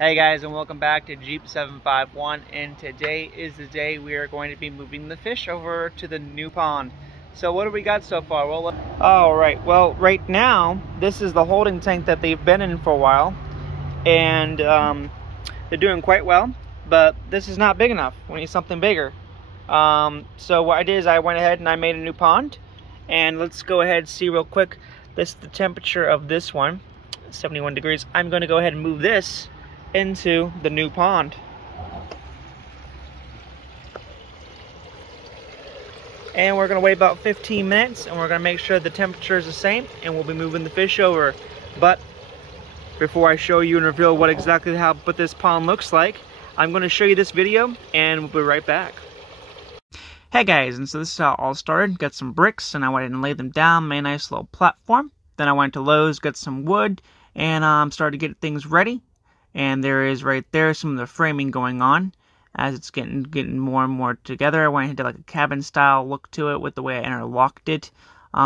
Hey guys, and welcome back to Jeep 751, and today is the day we are going to be moving the fish over to the new pond. So what do we got so far? Well, alright, well right now this is the holding tank that they've been in for a while, and they're doing quite well, but this is not big enough. We need something bigger. So what I did is I went ahead and I made a new pond, and let's go ahead and see real quick. This is the temperature of this one, 71 degrees. I'm going to go ahead and move this into the new pond. And we're going to wait about 15 minutes, and we're going to make sure the temperature is the same, and we'll be moving the fish over. But before I show you and reveal what this pond looks like, I'm going to show you this video, and we'll be right back. Hey guys, and so this is how it all started. Got some bricks, and I went and laid them down, made a nice little platform. Then I went to Lowe's, got some wood, and started to get things ready. And there is right there some of the framing going on as it's getting more and more together. I went ahead and did like a cabin style look to it with the way I interlocked it. Then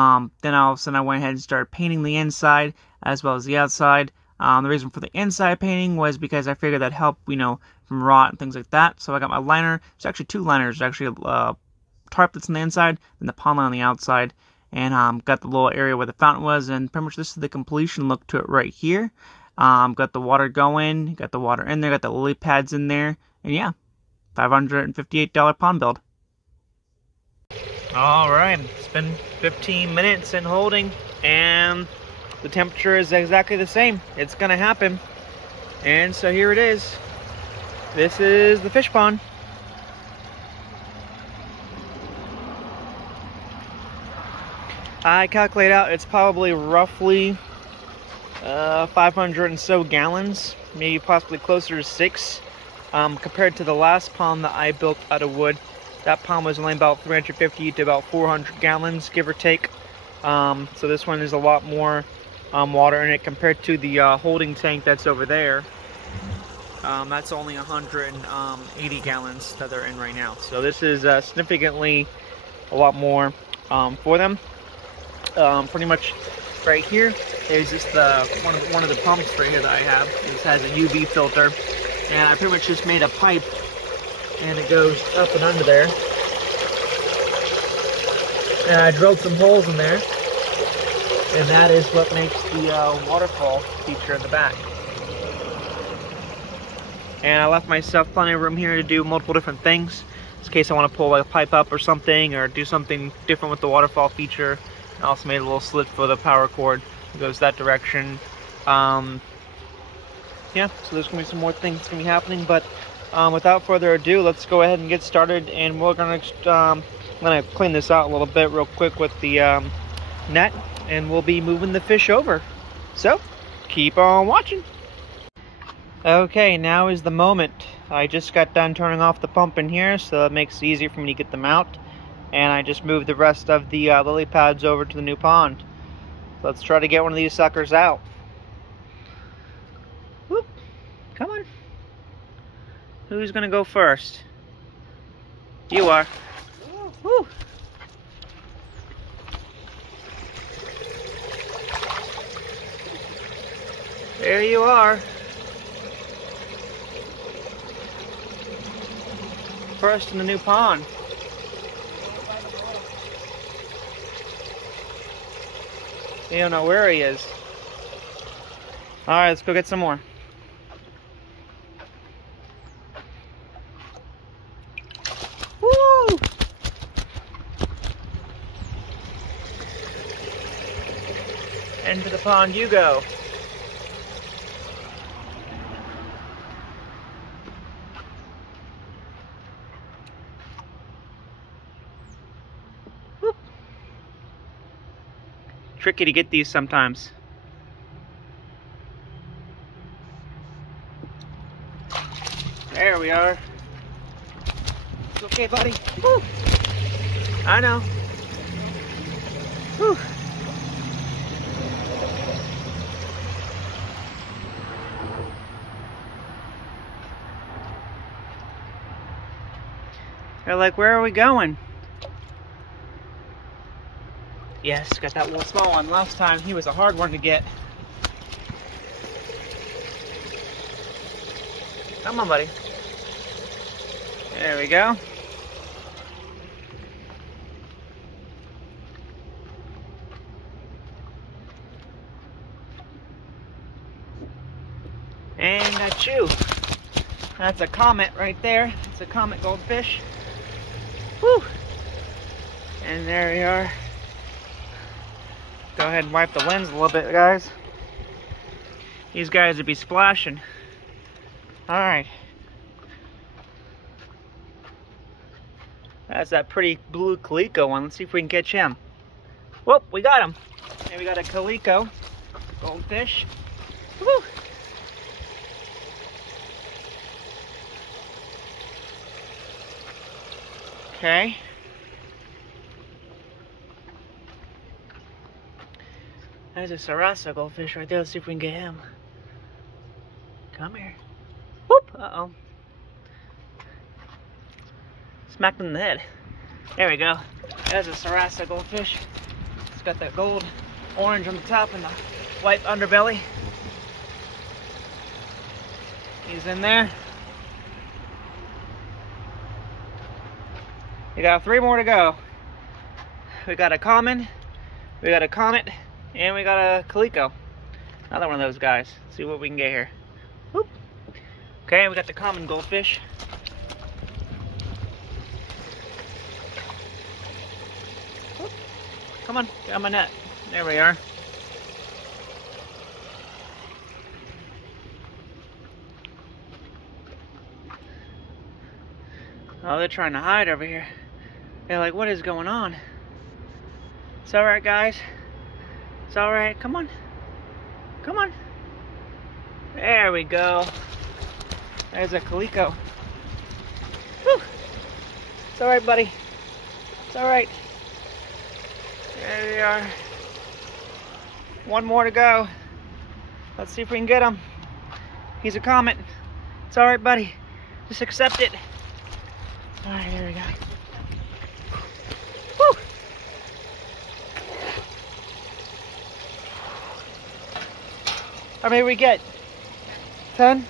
all of a sudden I went ahead and started painting the inside as well as the outside. The reason for the inside painting was because I figured that'd help, from rot and things like that. So I got my liner. There's actually two liners. There's actually a tarp that's on the inside and the pond line on the outside. And got the little area where the fountain was, and pretty much this is the completion look to it right here. Got the water going, got the water in there, got the lily pads in there, and yeah, $558 pond build. Alright, it's been 15 minutes in holding, and the temperature is exactly the same. It's gonna happen. And so here it is. This is the fish pond. I calculate out it's probably roughly 500 and so gallons, maybe possibly closer to 6. Compared to the last pond that I built out of wood, that pond was only about 350 to about 400 gallons, give or take. So this one is a lot more water in it compared to the holding tank that's over there. That's only 180 gallons that they're in right now. So this is significantly a lot more for them. Pretty much right here is just one of the pumps right here that I have. This has a UV filter, and I pretty much just made a pipe, and it goes up and under there. And I drilled some holes in there, and that is what makes the waterfall feature in the back. And I left myself plenty of room here to do multiple different things, in case I want to pull like a pipe up or something, or do something different with the waterfall feature. I also made a little slit for the power cord. It goes that direction. Yeah, so there's going to be some more things going to be happening, but without further ado, let's go ahead and get started, and we're going to I'm going to clean this out a little bit real quick with the net, and we'll be moving the fish over. So, keep on watching. Okay, now is the moment. I just got done turning off the pump in here, so it makes it easier for me to get them out. And I just moved the rest of the lily pads over to the new pond. Let's try to get one of these suckers out. Whoop. Come on. Who's gonna go first? You are. Woo. There you are. First in the new pond. You don't know where he is. Alright, let's go get some more. Woo! Into the pond you go. Tricky to get these sometimes. There we are. It's okay, buddy. Woo. I know. Whew. They're like, where are we going? Yes, got that little small one. Last time he was a hard one to get. Come on, buddy. There we go. And got you. That's a comet right there. It's a comet goldfish. Woo! And there we are. Go ahead and wipe the lens a little bit, guys. These guys would be splashing. Alright. That's that pretty blue calico one. Let's see if we can catch him. Whoop, we got him. And we got a calico goldfish. Woo! Okay. There's a Sarasa goldfish right there. Let's see if we can get him. Come here. Whoop! Uh-oh. Smacked him in the head. There we go. There's a Sarasa goldfish. It's got that gold orange on the top and the white underbelly. He's in there. We got 3 more to go. We got a common, we got a comet, and we got a calico. Another one of those guys. Let's see what we can get here. Whoop. Okay, we got the common goldfish. Whoop. Come on, get on my net. There we are. Oh, they're trying to hide over here. They're like, what is going on? It's alright, guys. It's alright. Come on. Come on. There we go. There's a calico. Whew. It's alright, buddy. It's alright. There we are. 1 more to go. Let's see if we can get him. He's a comet. It's alright, buddy. Just accept it. Alright, there we go. Woo! How many we get? 10?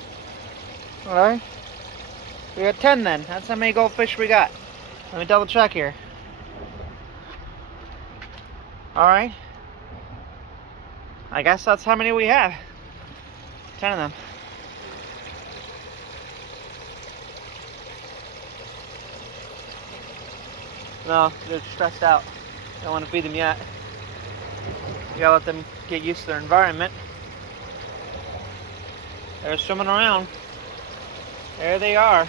Alright. We got 10 then. That's how many goldfish we got. Let me double check here. Alright. I guess that's how many we have. 10 of them. No, they're stressed out. Don't want to feed them yet. You gotta let them get used to their environment. They're swimming around. There they are.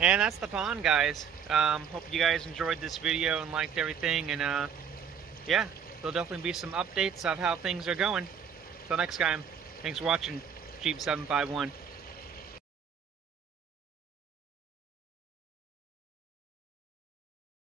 And that's the pond, guys. Hope you guys enjoyed this video and liked everything. And yeah, there'll definitely be some updates of how things are going. Till next time, thanks for watching. Jeep751.